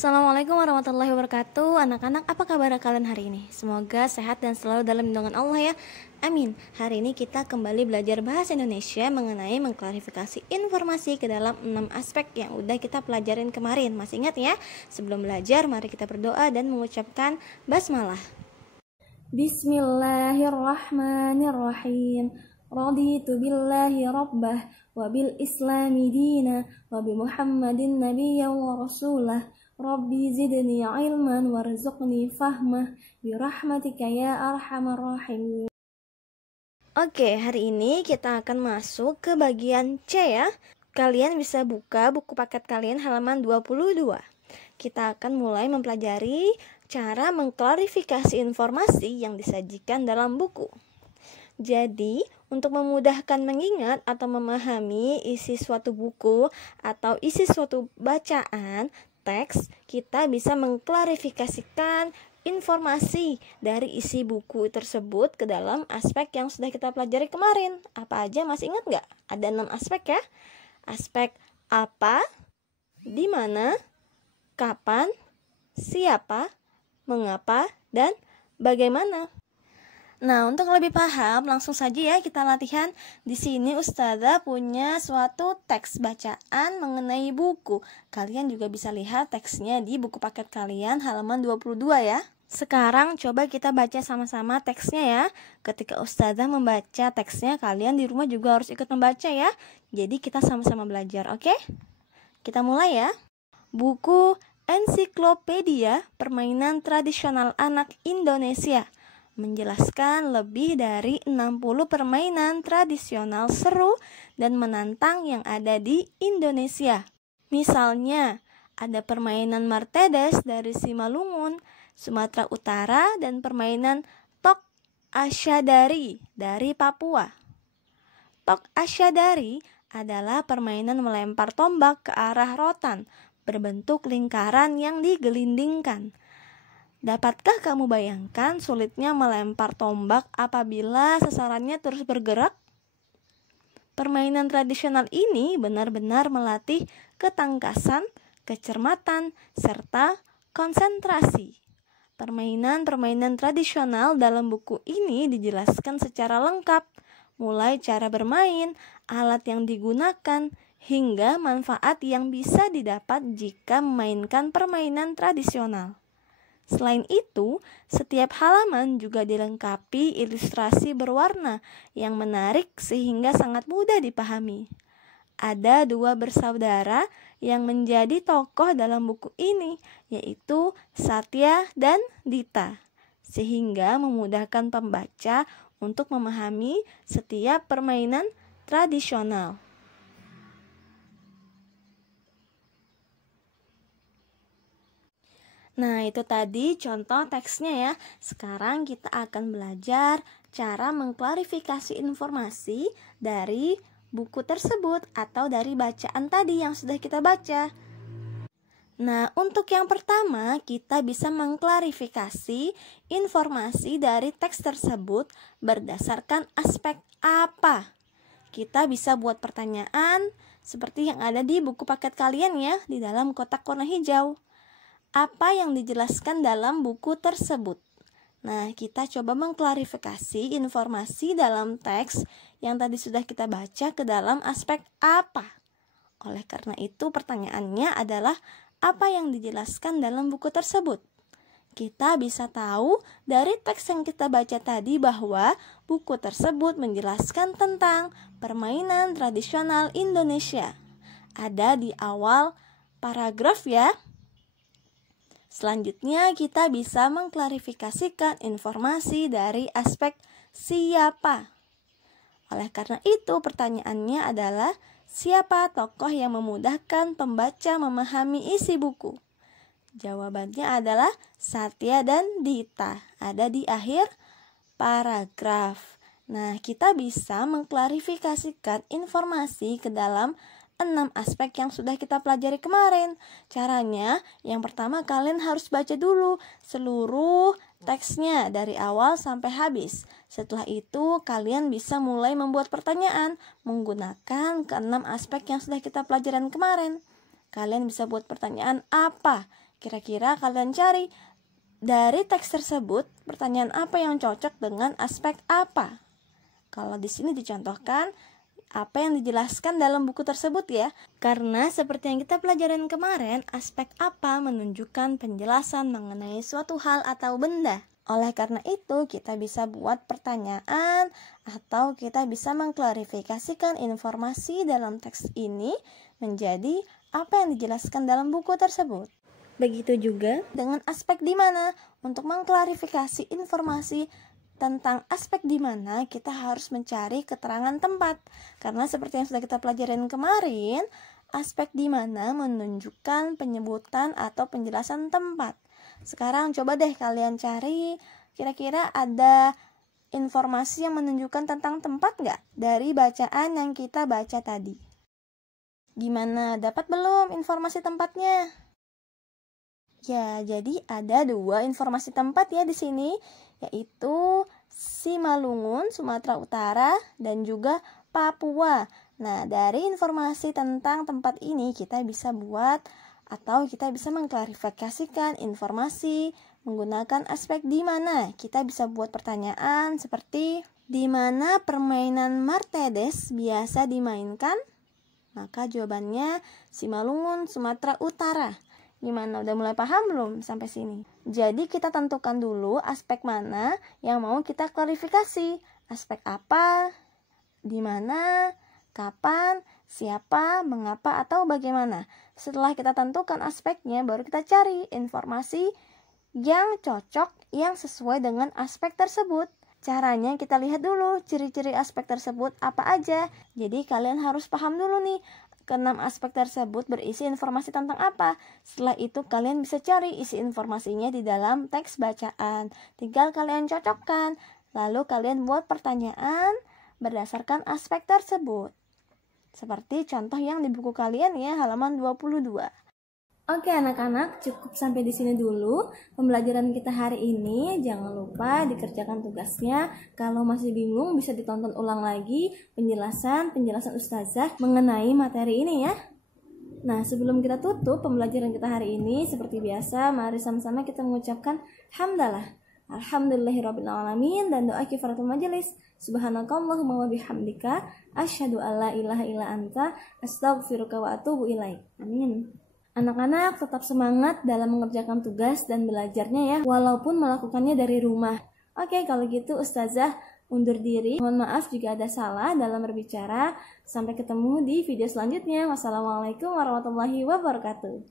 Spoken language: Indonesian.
Assalamualaikum warahmatullahi wabarakatuh. Anak-anak, apa kabar kalian hari ini? Semoga sehat dan selalu dalam lindungan Allah ya. Amin. Hari ini kita kembali belajar bahasa Indonesia mengenai mengklarifikasi informasi ke dalam 6 aspek yang udah kita pelajarin kemarin. Masih ingat ya? Sebelum belajar, mari kita berdoa dan mengucapkan basmalah. Bismillahirrahmanirrahim. Raditu billahi rabbah wa bil islami dina wa bi Muhammadin nabiyyan wa rasulah. Rabbi zidni ilman warzuqni fahmah bi rahmatika ya arhamar rahim. Oke, hari ini kita akan masuk ke bagian C ya. Kalian bisa buka buku paket kalian halaman 22. Kita akan mulai mempelajari cara mengklarifikasi informasi yang disajikan dalam buku. Jadi, untuk memudahkan mengingat atau memahami isi suatu buku atau isi suatu bacaan teks, kita bisa mengklarifikasikan informasi dari isi buku tersebut ke dalam aspek yang sudah kita pelajari kemarin. Apa aja, masih ingat nggak? Ada 6 aspek ya. Aspek apa, di mana, kapan, siapa, mengapa, dan bagaimana. Nah, untuk lebih paham, langsung saja ya kita latihan. Di sini Ustazah punya suatu teks bacaan mengenai buku. Kalian juga bisa lihat teksnya di buku paket kalian halaman 22 ya. Sekarang coba kita baca sama-sama teksnya ya. Ketika Ustazah membaca teksnya, kalian di rumah juga harus ikut membaca ya. Jadi kita sama-sama belajar, oke? Kita mulai ya. Buku Ensiklopedia Permainan Tradisional Anak Indonesia menjelaskan lebih dari 60 permainan tradisional seru dan menantang yang ada di Indonesia. Misalnya, ada permainan Martedes dari Simalungun, Sumatera Utara, dan permainan Tok Asyadari dari Papua. Tok Asyadari adalah permainan melempar tombak ke arah rotan berbentuk lingkaran yang digelindingkan. Dapatkah kamu bayangkan sulitnya melempar tombak apabila sasarannya terus bergerak? Permainan tradisional ini benar-benar melatih ketangkasan, kecermatan, serta konsentrasi. Permainan-permainan tradisional dalam buku ini dijelaskan secara lengkap, mulai cara bermain, alat yang digunakan, hingga manfaat yang bisa didapat jika memainkan permainan tradisional. Selain itu, setiap halaman juga dilengkapi ilustrasi berwarna yang menarik sehingga sangat mudah dipahami. Ada 2 bersaudara yang menjadi tokoh dalam buku ini, yaitu Satya dan Dita, sehingga memudahkan pembaca untuk memahami setiap permainan tradisional. Nah, itu tadi contoh teksnya ya. Sekarang kita akan belajar cara mengklarifikasi informasi dari buku tersebut atau dari bacaan tadi yang sudah kita baca. Nah, untuk yang pertama, kita bisa mengklarifikasi informasi dari teks tersebut berdasarkan aspek apa. Kita bisa buat pertanyaan seperti yang ada di buku paket kalian ya, di dalam kotak warna hijau. Apa yang dijelaskan dalam buku tersebut? Nah, kita coba mengklarifikasi informasi dalam teks yang tadi sudah kita baca ke dalam aspek apa. Oleh karena itu, pertanyaannya adalah apa yang dijelaskan dalam buku tersebut? Kita bisa tahu dari teks yang kita baca tadi bahwa buku tersebut menjelaskan tentang permainan tradisional Indonesia. Ada di awal paragraf ya. Selanjutnya kita bisa mengklarifikasikan informasi dari aspek siapa. Oleh karena itu pertanyaannya adalah siapa tokoh yang memudahkan pembaca memahami isi buku? Jawabannya adalah Satya dan Dita, ada di akhir paragraf. Nah, kita bisa mengklarifikasikan informasi ke dalam 6 aspek yang sudah kita pelajari kemarin. Caranya, yang pertama kalian harus baca dulu seluruh teksnya dari awal sampai habis. Setelah itu, kalian bisa mulai membuat pertanyaan menggunakan ke-6 aspek yang sudah kita pelajaran kemarin. Kalian bisa buat pertanyaan apa Kira-kira kalian cari dari teks tersebut pertanyaan apa yang cocok dengan aspek apa. Kalau di sini dicontohkan apa yang dijelaskan dalam buku tersebut ya. Karena seperti yang kita pelajarin kemarin, aspek apa menunjukkan penjelasan mengenai suatu hal atau benda. Oleh karena itu, kita bisa buat pertanyaan atau kita bisa mengklarifikasikan informasi dalam teks ini menjadi apa yang dijelaskan dalam buku tersebut. Begitu juga dengan aspek di mana. Untuk mengklarifikasi informasi tentang aspek di mana, kita harus mencari keterangan tempat. Karena seperti yang sudah kita pelajarin kemarin, aspek di mana menunjukkan penyebutan atau penjelasan tempat. Sekarang coba deh kalian cari, kira-kira ada informasi yang menunjukkan tentang tempat nggak dari bacaan yang kita baca tadi? Gimana, dapat belum informasi tempatnya? Ya, jadi ada 2 informasi tempat ya di sini, yaitu Simalungun, Sumatera Utara, dan juga Papua. Nah, dari informasi tentang tempat ini kita bisa buat atau kita bisa mengklarifikasikan informasi menggunakan aspek di mana. Kita bisa buat pertanyaan seperti di mana permainan martedes biasa dimainkan? Maka jawabannya Simalungun, Sumatera Utara. Gimana, udah mulai paham belum sampai sini? Jadi kita tentukan dulu aspek mana yang mau kita klarifikasi. Aspek apa, di mana, kapan, siapa, mengapa, atau bagaimana. Setelah kita tentukan aspeknya, baru kita cari informasi yang cocok, yang sesuai dengan aspek tersebut. Caranya kita lihat dulu ciri-ciri aspek tersebut apa aja. Jadi kalian harus paham dulu nih, ke-6 aspek tersebut berisi informasi tentang apa. Setelah itu kalian bisa cari isi informasinya di dalam teks bacaan. Tinggal kalian cocokkan. Lalu kalian buat pertanyaan berdasarkan aspek tersebut. Seperti contoh yang di buku kalian ya, halaman 22. Oke anak-anak, cukup sampai di sini dulu pembelajaran kita hari ini. Jangan lupa dikerjakan tugasnya. Kalau masih bingung bisa ditonton ulang lagi penjelasan Ustazah mengenai materi ini ya. Nah, sebelum kita tutup pembelajaran kita hari ini, seperti biasa, mari sama-sama kita mengucapkan hamdalah. Alhamdulillahirrabbilalamin, dan doa kifaratul majelis. Subhanakallahumma wa bihamdika asyhadu alla ilaha illa anta astaghfiruka wa atubu ilaik. Amin. Anak-anak tetap semangat dalam mengerjakan tugas dan belajarnya ya, walaupun melakukannya dari rumah. Oke, kalau gitu Ustazah undur diri. Mohon maaf jika ada salah dalam berbicara. Sampai ketemu di video selanjutnya. Wassalamualaikum warahmatullahi wabarakatuh.